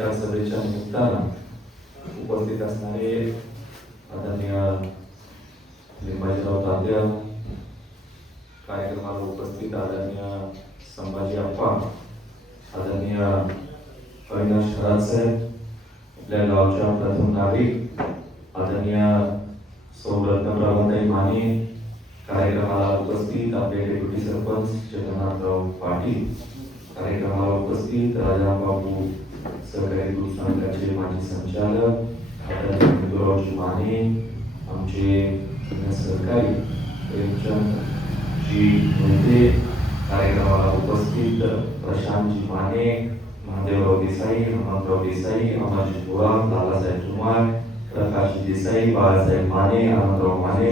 या सभेच्या निमित्तानं उपस्थित असणारे आदरणीय लिंबाजीराव तात्या, कार्यक्रमाला उपस्थित आदरणीय संभाजी अप्पा, आदरणीय अविनाश खरात साहेब, आपल्या गावच्या प्रथम नागरिक आदरणीय सौ रत्नप्रभाताई माने, कार्यक्रमाला उपस्थित आपले डेप्युटी सरपंच जगन्नाथराव पाटील, कार्यक्रमाला उपस्थित राजाबाबू सहकारी दूध संघाचे माजी संचालक आदरणीय हिंदूरावजी माने, आमचे सहकारी प्रेमचंद जी मोहिते, कार्यक्रमाला उपस्थित प्रशांतजी माने, महादेवराव देसाई, हनुमंतराव देसाई, अमरजी बुवा, लालासाहेब चुमार, प्रकाशजी देसाई, बाळासाहेब माने, आनंदराव माने,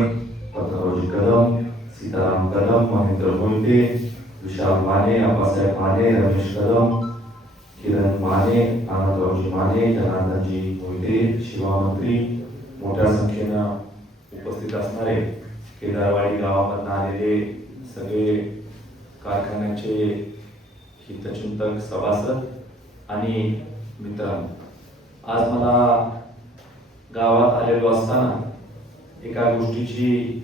पद्मरावजी कदम, सीताराम कदम, महेंद्र मोहिते, विशाल माने, अप्पासाहेब माने, रमेश कदम, किरण माने, आनंदरावजी माने, जनार्दनजी मोहिते, शिवामंत्री, मोठ्या संख्येनं उपस्थित असणारे केदारवाडी गावामधून आलेले सगळे कारखान्याचे हितचिंतक, सभासद आणि मित्रांनो, आज मला गावात आलेलो असताना एका गोष्टीची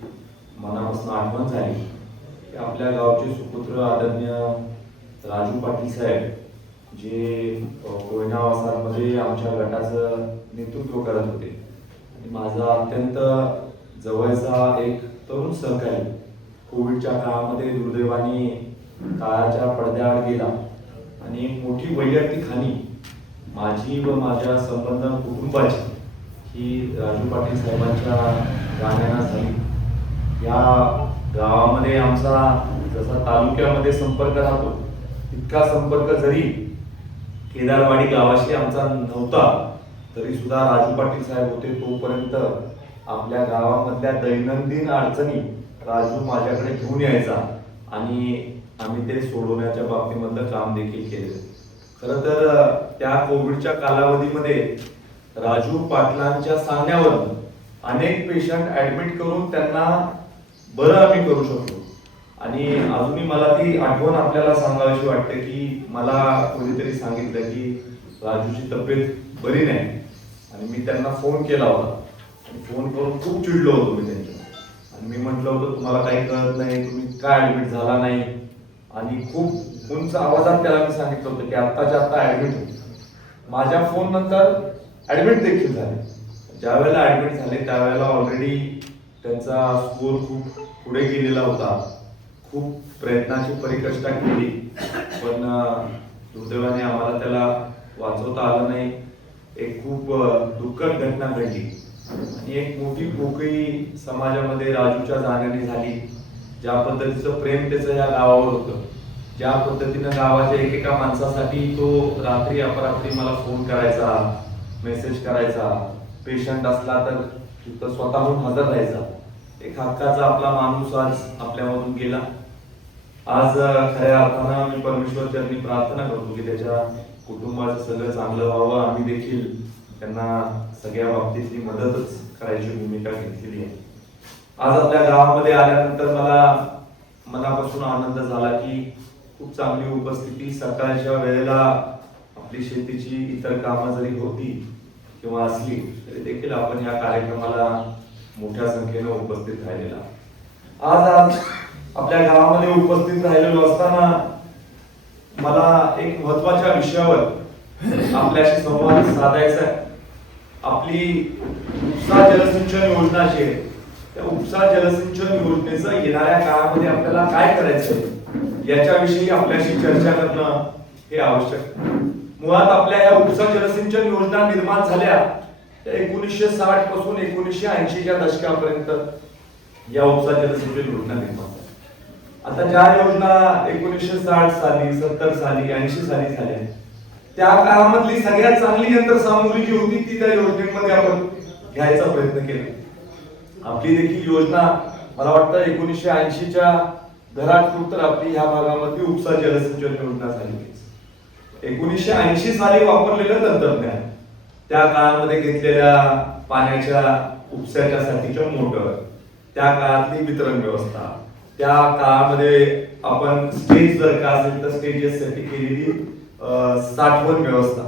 मनापासून आठवण झाली की आपल्या गावचे सुपुत्र आदरणीय राजू पाटील साहेब, जे कोयना वसाहतमध्ये आमच्या गटाचं नेतृत्व करत होते आणि माझा अत्यंत जवळचा एक तरुण सहकारी कोविडच्या काळामध्ये दुर्दैवाने काळाच्या पडद्याआड गेला आणि एक मोठी वैयक्तिक हानी माझी व माझ्या संबंध कुटुंबाची ही राजू पाटील साहेबांच्या जाण्यानं झाली। या गावामध्ये आमचा जसा तालुक्यामध्ये संपर्क राहतो तितका संपर्क जरी केदारवाडी गावाशी आमचा नव्हता तरी सुद्धा राजू पाटील साहेब होते तोपर्यंत आपल्या गावामधल्या दैनंदिन अडचणी राजू माझ्याकडे घेऊन यायचा आणि आम्ही ते सोडवण्याच्या बाबतीमधलं काम देखील केलं। खरं तर त्या कोविडच्या कालावधीमध्ये राजू पाटलांच्या सांगण्यावर अनेक पेशंट ऍडमिट करून त्यांना बरं आम्ही करू शकतो आणि अजूनही मला ती आठवण आपल्याला सांगावीशी वाटते की मला कोणीतरी सांगितलं की राजूची तब्येत बरी नाही आणि मी त्यांना फोन केला होता आणि फोन करून खूप चिडलो होतो मी त्यांच्यावर आणि मी म्हटलं होतं तुम्हाला काही कळत नाही, तुम्ही काय ऍडमिट झाला नाही आणि खूप उंच आवाजात त्याला मी सांगितलं होतं की आत्ताच्या आत्ता ऍडमिट हो। माझ्या फोन नंतर ऍडमिट देखील झाले। ज्या वेळेला ऍडमिट झाले त्यावेळेला ऑलरेडी त्यांचा स्कोर खूप पुढे गेलेला होता, खूप प्रयत्नाची परिकष्टा केली पण दुर्दैवाने आम्हाला त्याला वाचवता आलं नाही। एक खूप दुःखद घटना घडली आणि एक मोठी पोकळी समाजामध्ये राजूच्या जाण्याने झाली। ज्या पद्धतीचं प्रेम त्याचं या गावावर होतं, ज्या पद्धतीनं गावाच्या एकेका माणसासाठी तो रात्री अपरात्री मला फोन करायचा, मेसेज करायचा, पेशंट असला तर तिथं स्वतःहून हजर राहायचा, एक हक्काचा आपला माणूस आज आपल्यामधून गेला। आज खऱ्या अर्थानं मी परमेश्वर चरणी प्रार्थना करतो की त्याच्या कुटुंबाचं सगळं चांगलं व्हावं। आम्ही देखील त्यांना सगळ्या बाबतीतली मदतच करायची भूमिका घेतलेली आहे। आज आपल्या गावामध्ये आल्यानंतर मला मनापासून आनंद झाला की खूप चांगली उपस्थिती, सकाळच्या वेळेला आपली शेतीची इतर कामं जरी होती किंवा असली तरी देखील आपण या कार्यक्रमाला मोठ्या संख्येने उपस्थित राहिलेला। आज आपल्या गावामध्ये उपस्थित राहिलेलो असताना मला एक महत्वाच्या विषयावर आपल्याशी संवाद साधायचा आहे। आपली उपसा जलसिंचन योजना जी आहे त्या उपसा जलसिंचन योजनेचं येणाऱ्या काळामध्ये आपल्याला काय करायचं याच्याविषयी आपल्याशी चर्चा करणं हे आवश्यक। मुळात आपल्या या उपसा जलसिंचन योजना निर्माण झाल्या 1960 पासून 1980च्या दशकापर्यंत या उपसा जलसिंचन योजना निर्माण झाल्या। आता ज्या योजना 1960 साली, 70 साली, 80 साली झाल्या त्या काळामधली सगळ्यात चांगली यंत्रसामुग्री जी होती ती त्या योजनेमध्ये आपण घ्यायचा प्रयत्न केला। आपली देखील योजना मला वाटतं 1980च्या घरात तर आपली ह्या भागामध्ये उपसा जलसिंचन योजना झाली। 1980 साली वापरलेलं तंत्रज्ञान, त्या काळामध्ये घेतलेल्या पाण्याच्या उपसाच्यासाठीच्या मोटर, त्या काळातली वितरण व्यवस्था, त्या काळामध्ये आपण स्टेज जर का असेल तर स्टेजेससाठी केलेली साठवण व्यवस्था,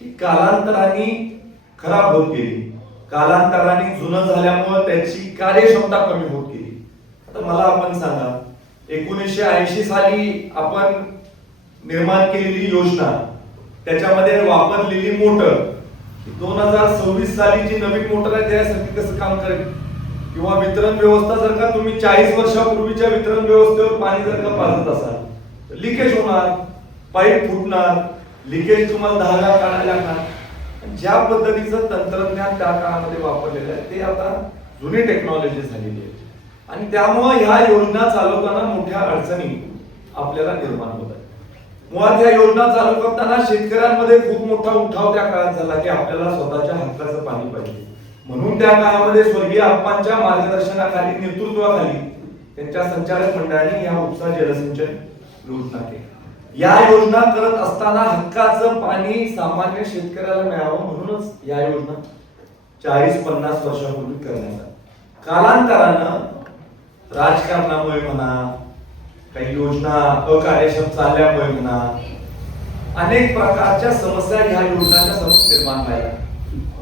ही कालांतराने खराब होत गेली, कालांतराने जुनं झाल्यामुळे त्याची कार्यक्षमता कमी होत गेली. आता मला आपण सांगा, 1980 साली आपण निर्माण केलेली योजना, त्याच्यामध्ये वापरलेली मोटर 2026 साली जी नवीन मोटर आहे त्यासाठी कसं काम करेल? किंवा वितरण व्यवस्था जर का तुम्ही 40 वर्षापूर्वीच्या वितरण व्यवस्थेवर पाणी जर का पाजत असाल, लिकेज होणार, पाईप फुटणार, लिकेज तुम्हाला धागा काढायला लागणार. ज्या पद्धतीचं तंत्रज्ञान त्या काळामध्ये वापरलेलं आहे ते आता जुनी टेक्नॉलॉजी झालेली आहे आणि त्यामुळे ह्या योजना चालवताना मोठ्या अडचणी आपल्याला निर्माण होत आहेत. मुळात या योजना चालू करताना शेतकऱ्यांमध्ये खूप मोठा उठाव त्या काळात झाला की आपल्याला स्वतःच्या हक्काचं पाणी पाहिजे. म्हणून त्या काळामध्ये स्वर्गीय अप्पांच्या मार्गदर्शनाखाली, नेतृत्वाखाली त्यांच्या संचालक मंडळाने या उपसा जलसिंचन योजना केली. या योजना करत असताना हक्काचं पाणी सामान्य शेतकऱ्याला मिळावं म्हणूनच या योजना 40-50 वर्षापूर्वी करण्यात आल्या. कालांतरानं राजकारणामुळे म्हणा, काही योजना अकार्यक्षम चालल्यामुळे म्हणा, अनेक प्रकारच्या समस्या ह्या योजनाच्या समोर निर्माण व्हायला.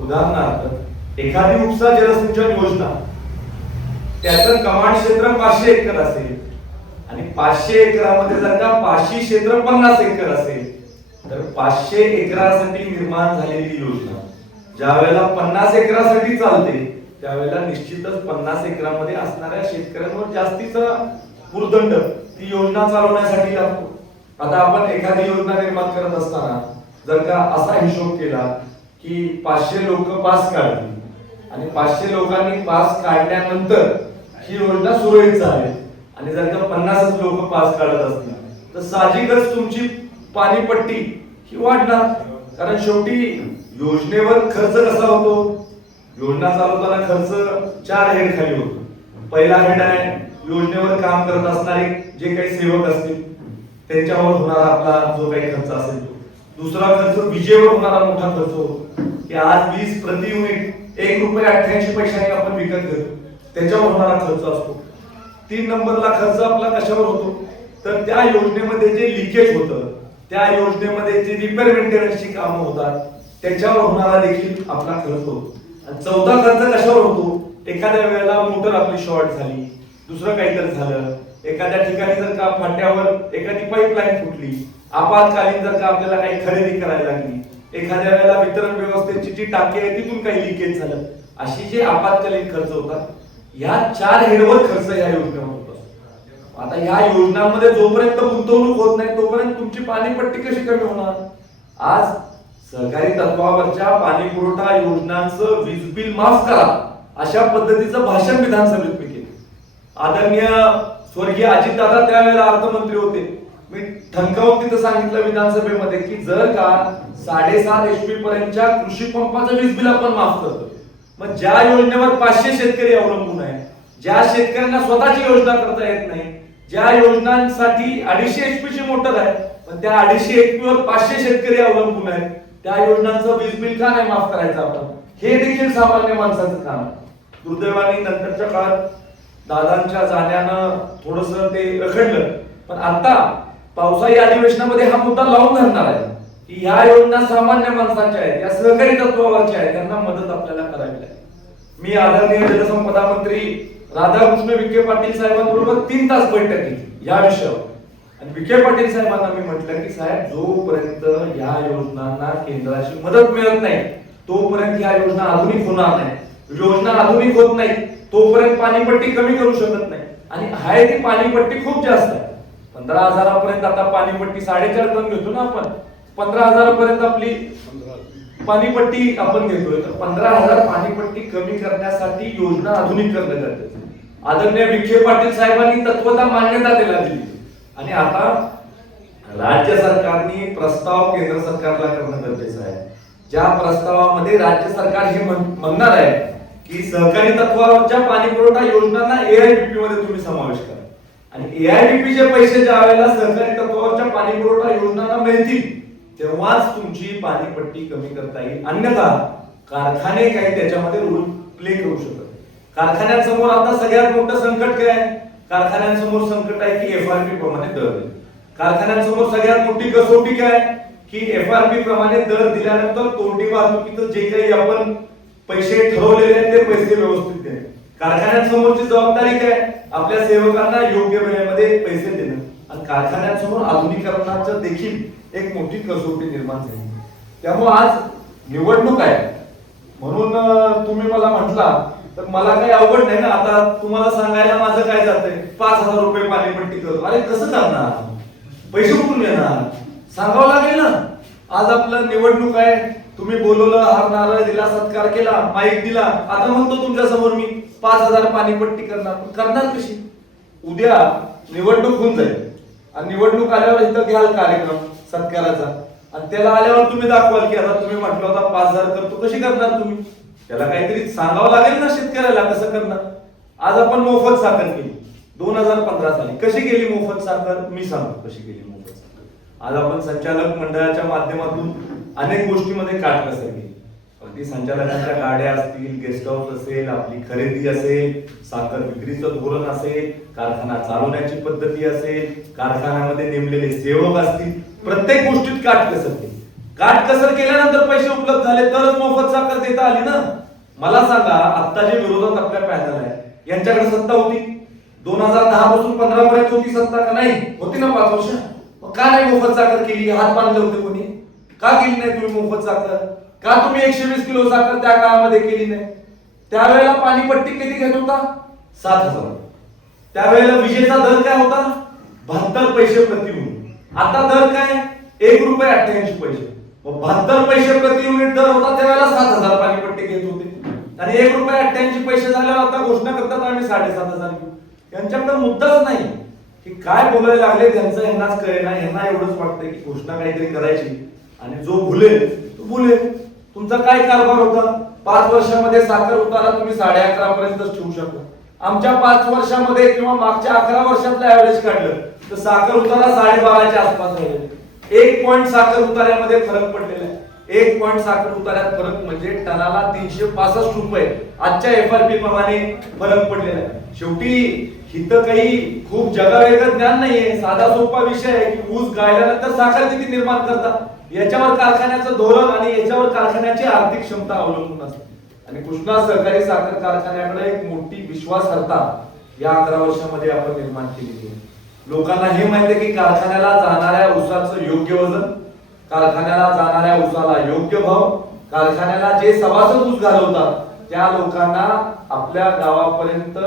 उदाहरणार्थ, एखादी उपसा जलसिंचन योजना, त्याचं कमांड क्षेत्र 500 एकर असेल आणि 500 एकरामध्ये जर का पाशी क्षेत्र 50 एकर असेल, तर 500 एकरासाठी निर्माण झालेली योजना ज्या वेळेला 50 एकरासाठी चालते त्यावेळेला निश्चितच 50 एकरामध्ये असणाऱ्या शेतकऱ्यांवर जास्तीचा भूर्दंड ती योजना चालवण्यासाठी लागतो. आता आपण एखादी योजना निर्माण करत असताना जर का असा हिशोब केला की 500 लोक पास काढतील आणि 500 लोकांनी पास काढल्यानंतर ही योजना सुरळीत चालेल आणि जर का 50च लोक पास काढत असतील तर साहजिकच तुमची पाणीपट्टी ही वाढणार. कारण शेवटी योजनेवर खर्च कसा होतो? योजना चालवताना खर्च 4 हेड खाली होतो. पहिला हेड आहे योजनेवर काम करत असणारे जे काही सेवक असतील त्यांच्यावर होणारा आपला जो काही खर्च असेल तो. दुसरा खर्च विजेवर होणारा मोठा खर्च होतो की आज वीज प्रति युनिट ₹1.88 आपण विकत घेतो, त्याच्यावर होणारा खर्च असतो. 3 नंबरला खर्च आपला कशावर होतो? तर त्या योजनेमध्ये जे लिकेज होतं, त्या योजनेमध्ये जे रिपेअर मेंटेनन्सची कामं होतात त्याच्यावर होणारा देखील आपला खर्च होतो. आणि चौथा खर्च कशावर होतो? एखाद्या वेळेला मोटर आपली शॉर्ट झाली, दुसरं काहीतरी झालं, एखाद्या ठिकाणी जर का फाट्यावर एखादी पाईपलाईन फुटली, आपत्कालीन जर का आपल्याला काही खरेदी करायला लागली, एखाद्या वेळेला वितरण व्यवस्थेची जी टाकी आहे तिथून काही लिकेज झालं, अशी जे आपत्कालीन खर्च होतात या 4 हेडवर खर्च या योजनेवर होत असतो. आता ह्या योजनांमध्ये जोपर्यंत गुंतवणूक होत नाही तोपर्यंत तुमची पाणीपट्टी कशी कमी होणार? आज सहकारी तत्वावरच्या पाणी पुरवठा योजनांचं वीज बिल माफ करा अशा पद्धतीचं भाषण विधानसभेत मी केलं. आदरणीय स्वर्गीय अजितदादा त्यावेळेला अर्थमंत्री होते. मी ठणकावून तिथं सांगितलं विधानसभेमध्ये की जर का 7.5 HP पर्यंतच्या कृषी पंपाचं वीज बिल आपण माफ करतो, मग ज्या योजनेवर 500 शेतकरी अवलंबून आहे, ज्या शेतकऱ्यांना स्वतःची योजना करता येत नाही, ज्या योजनांसाठी 250 HP ची मोटर आहे पण त्या 250 HP वर 500 शेतकरी अवलंबून आहेत, त्या योजनांचं वीज बिल का नाही माफ करायचं आपण? हे देखील सामान्य माणसाचं काम आहे. दुर्दैवाने नंतरच्या काळात दादांच्या जाण्यानं थोडस ते रखडलं, पण आता पावसाळी अधिवेशनामध्ये हा मुद्दा लावून धरणार आहे की ह्या योजना सामान्य माणसाच्या आहेत, या सहकारी तत्वावरच्या आहेत, त्यांना मदत आपल्याला करावी लागेल. मी आदरणीय जलसंपदा मंत्री राधाकृष्ण विखे पाटील साहेबांबरोबर 3 तास बैठक केली या विषयावर आणि विखे पाटील साहेबांना मी म्हटलं की साहेब, जोपर्यंत या योजनांना केंद्राची मदत मिळत नाही तोपर्यंत ह्या योजना आधुनिक होणार नाही. योजना आधुनिक होत नाही तोपर्यंत पाणीपट्टी कमी करू शकत नाही आणि आहे ती पाणीपट्टी खूप जास्त आहे. 15,000 पर्यंत आता पाणीपट्टी 4.5 टन घेतो ना आपण, 15,000 पर्यंत आपली पाणीपट्टी आपण घेतोय. तर 15,000 पाणीपट्टी कमी करण्यासाठी योजना आधुनिक करणं गरजेचं. आदरणीय विखे पाटील साहेबांनी तत्वता मान्यता दिला दिली आणि आता राज्य सरकारने प्रस्ताव केंद्र सरकारला करणं गरजेचं आहे. ज्या प्रस्तावामध्ये राज्य सरकार हे म्हणणार आहे की सहकारी तत्वावरच्या पाणी पुरवठा योजनांना AIBP मध्ये तुम्ही समावेश करा आणि AIBP चे पैसे ज्या वेळेला सहकारी तत्वावरच्या पाणी पुरवठा योजनांना मिळतील तेव्हाच तुमची पाणीपट्टी कमी करता येईल. अन्यथा कारखाने काही त्याच्यामध्ये रोल प्ले करू शकत. कारखान्यांसमोर आता सगळ्यात मोठं संकट काय आहे? कारखान्यांसमोर संकट आहे की FRP प्रमाणे दर. कारखान्यांसमोर सगळ्यात मोठी कसोटी काय की की FRP प्रमाणे दर दिल्यानंतर तोंडी वाहतुकीचं जे काही आपण पैसे ठरवलेले आहेत ते पैसे व्यवस्थित देणे. कारखान्यांसमोरची जबाबदारी काय? आपल्या सेवकांना योग्य वेळेमध्ये पैसे देणं. आणि कारखान्यांसमोर आधुनिकरणाचं देखील एक मोठी कसोटी निर्माण झाली. त्यामुळे आज निवडणूक आहे म्हणून तुम्ही मला म्हटला तर मला काही अवघड नाही ना. आता तुम्हाला सांगायला माझं काय जातंय, 5,000 रुपये पाणीपट्टी करतो. अरे कसं करणार? पैसे कुठून येणार? सांगावं लागेल ना. आज आपलं निवडणूक आहे, तुम्ही बोलवलं, हार नारळ दिला, सत्कार केला, माईक दिला. आता म्हणतो तुमच्या समोर मी 5,000 पाणीपट्टी करणार. करणार कशी? उद्या निवडणूक होऊन जाईल आणि निवडणूक आल्यावर इथं घ्याल कार्यक्रम सत्काराचा आणि त्याला आल्यावर तुम्ही दाखवाल की आता तुम्ही म्हटलं होता 5,000 करतो. कशी करणार तुम्ही? त्याला काहीतरी सांगावं लागेल ना शेतकऱ्याला. कसं करणार? आज आपण मोफत साखर केली 2015 साली. कशी केली मोफत साखर? मी सांगतो कशी केली मोफत साखर. आज आपण संचालक मंडळाच्या माध्यमातून अनेक गोष्टीमध्ये काटकसर केली. अगदी संचालकांच्या गाड्या असतील, गेस्ट हाऊस असेल, आपली खरेदी असेल, साखर विक्रीचं धोरण असेल, कारखाना चालवण्याची पद्धती असेल, कारखान्यामध्ये नेमलेले सेवक असतील, प्रत्येक गोष्टीत काटकसर केली. काटकसर केल्यानंतर पैसे उपलब्ध झाले तरच मोफत साखर देता आली ना. मला सांगा, आता जे विरोधात आपल्या पॅनल आहे यांच्याकडे सत्ता होती 2010 पासून 15 पर्यंत होती सत्ता का नाही? होती ना 5 वर्ष. मग का नाही मोफत साखर केली? हात बांधले होते कोणी? का केली नाही तुम्ही मोफत साखर? का तुम्ही 120 किलो साखर त्या काळामध्ये केली नाही? त्यावेळेला पाणीपट्टी किती घेत होता? 7,000. त्यावेळेला विजेचा दर काय होता? 72 पैसे प्रति युनिट. आता दर काय? 1 रुपये 88 पैसे. 72 पैसे प्रति युनिट दर होता त्यावेळेला 7,000 पाणीपट्टी घेत होते आणि 1 रुपये 88 पैसे झाल्यावर आता घोषणा करतात आम्ही 7,500 घेऊ. यांच्याकडे मुद्दाच नाही की काय बोलायला लागले त्यांचं यांनाच कळेना. यांना एवढंच वाटतंय की घोषणा काहीतरी करायची आणि जो भुलेल तो भुलेल. तुमचा काय कारभार होता? 5 वर्षामध्ये साखर उतारा तुम्ही 11.5 पर्यंतच ठेवू शकता. आमच्या 5 वर्षामध्ये किंवा मागच्या 11 वर्षातलं ऍव्हरेज काढलं तर साखर उतारा 12.5च्या आसपास राहिलेला. 1 पॉईंट साखर उतार्यामध्ये फरक पडलेला आहे. 1 पॉईंट साखर उतार्यात फरक म्हणजे टनाला 365 रुपये आजच्या FRP प्रमाणे फरक पडलेला आहे. शेवटी इथं काही खूप जगावेगळं ज्ञान नाहीये. साधा सोपा विषय आहे की ऊस गाळल्यानंतर साखर किती निर्माण करतात याच्यावर कारखान्याचं धोरण आणि याच्यावर कारखान्याची आर्थिक क्षमता अवलंबून असते. आणि कृष्णा सहकारी साखर कारखान्याकडे एक मोठी विश्वासार्हता या 11 वर्षामध्ये आपण निर्माण केलेली आहे. लोकांना हे माहिती आहे की कारखान्याला जाणाऱ्या ऊसाचं योग्य वजन, कारखान्याला जाणाऱ्या ऊसाला योग्य भाव, कारखान्याला जे सभासद ऊस घालवतात त्या लोकांना आपल्या गावापर्यंत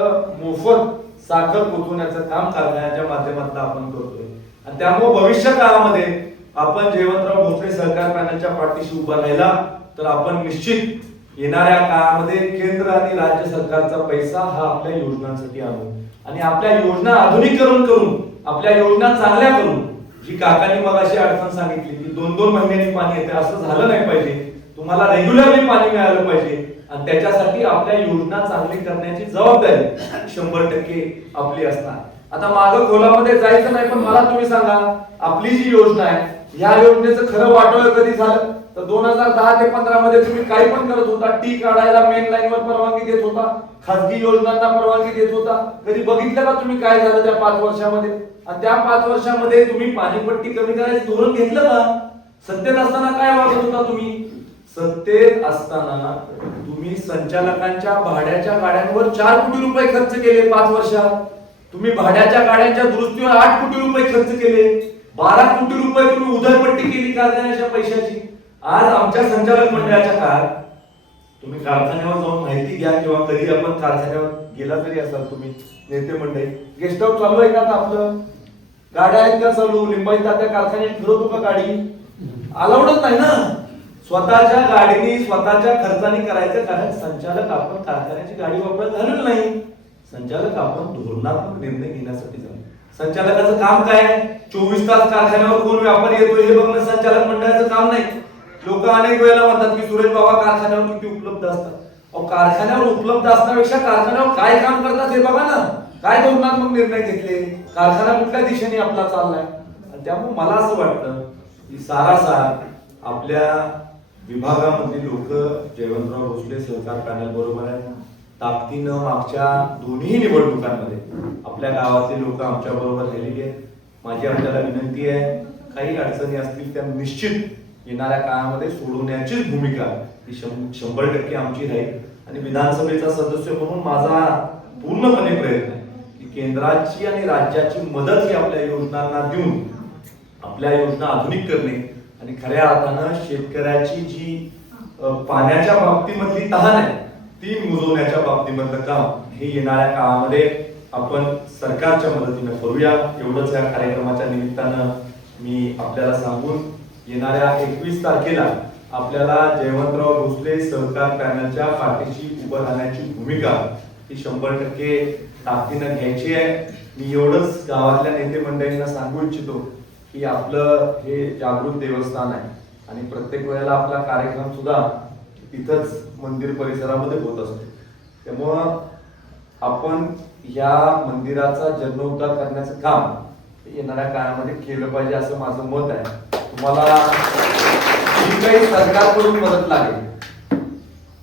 मोफत साखर पोहोचवण्याचं काम कारखान्याच्या माध्यमातून आपण करतोय. आणि त्यामुळे भविष्य काळामध्ये आपण जयवंतराव भोसले सहकार पॅनलच्या पाठीशी उभा राहिला तर आपण निश्चित येणाऱ्या काळामध्ये केंद्र आणि राज्य सरकारचा पैसा हा आपल्या योजनांसाठी आणू आणि आपल्या योजना आधुनिकीकरण करून, आपल्या योजना चांगल्या करून, जी काकांनी मगाशी अडचण सांगितली की 2-2 महिन्यांनी पाणी येते असं झालं नाही पाहिजे. तुम्हाला रेग्युलरली पाणी मिळालं पाहिजे आणि त्याच्यासाठी आपल्या योजना चांगली करण्याची जबाबदारी 100% आपली असणार. आता मागं खोलामध्ये जायचं नाही पण मला तुम्ही सांगा, आपली जी योजना आहे या योजनेचं खरं वाटोळं कधी झालं तर 2010 ते 15 मध्ये तुम्ही काही पण करत होता. टी काढायला मेन लाईन वर परवानगी देत होता, खासगी योजनांना परवानगी देत होता. कधी बघितलं का तुम्ही काय झालं त्या 5 वर्षामध्ये? आणि त्या 5 वर्षामध्ये तुम्ही पाणीपट्टी कमी करायचं धोरण घेतलं का? सत्तेत असताना काय वागत होता तुम्ही? सत्तेत असताना तुम्ही संचालकांच्या भाड्याच्या गाड्यांवर 4 कोटी रुपये खर्च केले 5 वर्षात. तुम्ही भाड्याच्या गाड्यांच्या दुरुस्तीवर 8 कोटी रुपये खर्च केले. 12 कोटी रुपये तुम्ही उधळपट्टी केली कारखान्याच्या पैशाची. आज आमच्या संचालक मंडळाच्या काळात तुम्ही कारखान्यावर जाऊन माहिती घ्या किंवा कधी आपण कारखान्यावर गेला तरी असाल तुम्ही नेते मंडळी, गेस्ट हाऊस चालू आहे का आता आपलं? गाड्या आहेत का चालू? लिंबाई तात्या कारखान्यात फिरवतो का गाडी? अलाउडच नाही ना. स्वतःच्या गाडीने स्वतःच्या खर्चाने करायचं, कारण संचालक आपण कारखान्याची गाडी वापरत झालेलो नाही. संचालक आपण धोरणात्मक निर्णय घेण्यासाठी झालो. संचालकाचं काम काय? 24 तास कारखान्यावर कोण व्यापारी येतो हे बघणं संचालक मंडळाचं काम नाही. लोक अनेक वेळेला म्हणतात की सुरेश बाबा कारखान्यावर किती उपलब्ध असतात. अहो, कारखान्यावर उपलब्ध असण्यापेक्षा कारखान्यावर काय काम करतात हे बघा ना. काय धोरणात्मक निर्णय घेतले, कारखाना कुठल्या दिशेने आपला चाललाय. आणि त्यामुळे मला असं वाटतं की सारासार आपल्या विभागामधली लोक जयवंतराव भोसले सहकार पॅनल बरोबर आहे. ताकदीनं मागच्या दोन्ही निवडणुकांमध्ये आपल्या गावातले लोक आमच्या बरोबर राहिलेली आहेत. माझी आपल्याला विनंती आहे, काही अडचणी असतील त्या निश्चित येणाऱ्या काळामध्ये सोडवण्याचीच भूमिका ही 100% आमची राहील. आणि विधानसभेचा सदस्य म्हणून माझा पूर्णपणे प्रयत्न आहे की केंद्राची आणि राज्याची मदत ही आपल्या योजनांना देऊन आपल्या योजना आधुनिक करणे आणि खऱ्या अर्थानं शेतकऱ्याची जी पाण्याच्या बाबतीमधली तहान आहे ती मुजवण्याच्या बाबतीमधलं काम हे येणाऱ्या काळामध्ये आपण सरकारच्या मदतीने करूया. एवढंच या कार्यक्रमाच्या निमित्तानं मी आपल्याला सांगून येणाऱ्या 21 तारखेला आपल्याला जयवंतराव भोसले सहकार पॅनलच्या पाठीशी उभं राहण्याची भूमिका ही 100% ताकदीनं घ्यायची आहे. मी एवढंच गावातल्या नेते मंडळींना सांगू इच्छितो की आपलं हे जागृत देवस्थान आहे आणि प्रत्येक वेळेला आपला कार्यक्रम सुद्धा तिथंच मंदिर परिसरामध्ये होत असतो. त्यामुळं आपण या मंदिराचा जीर्णोद्धार करण्याचं काम येणाऱ्या काळामध्ये केलं पाहिजे असं माझं मत आहे. तुम्हाला जी काही सरकारकडून मदत लागेल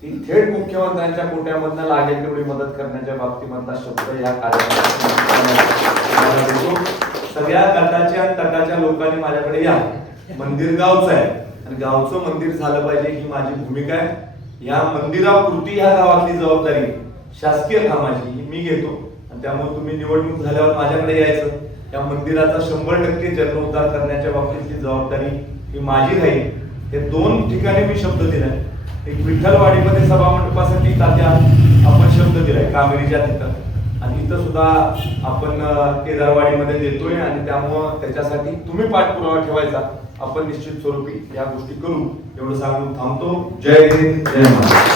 ती थेट मुख्यमंत्र्यांच्या कोट्यामधनं लागेल तेवढी मदत करण्याच्या बाबतीमधला शब्द या कार्यक्रमात देतो. सगळ्या गटाच्या तटाच्या लोकांनी माझ्याकडे या. मंदिर गावचं आहे आणि गावचं मंदिर झालं पाहिजे ही माझी भूमिका आहे. या मंदिरापुरती ह्या गावातली जबाबदारी शासकीय कामाची ही मी घेतो आणि त्यामुळे तुम्ही निवडणूक झाल्यावर माझ्याकडे यायचं. या मंदिराचा 100% जीर्णोद्धार करण्याच्या बाबतीतली जबाबदारी ही माझी राहील. हे 2 ठिकाणी मी शब्द दिलाय. एक विठ्ठलवाडीमध्ये सभा मंडपासाठी तात्या आपण शब्द दिलाय कामेरीच्या तिथं आणि इथं सुद्धा आपण केदारवाडीमध्ये देतोय आणि त्यामुळं त्याच्यासाठी तुम्ही पाठपुरावा ठेवायचा. आपण निश्चित स्वरूपी या गोष्टी करू एवढं सांगून थांबतो. जय हिंद, जय महाराष्ट्र.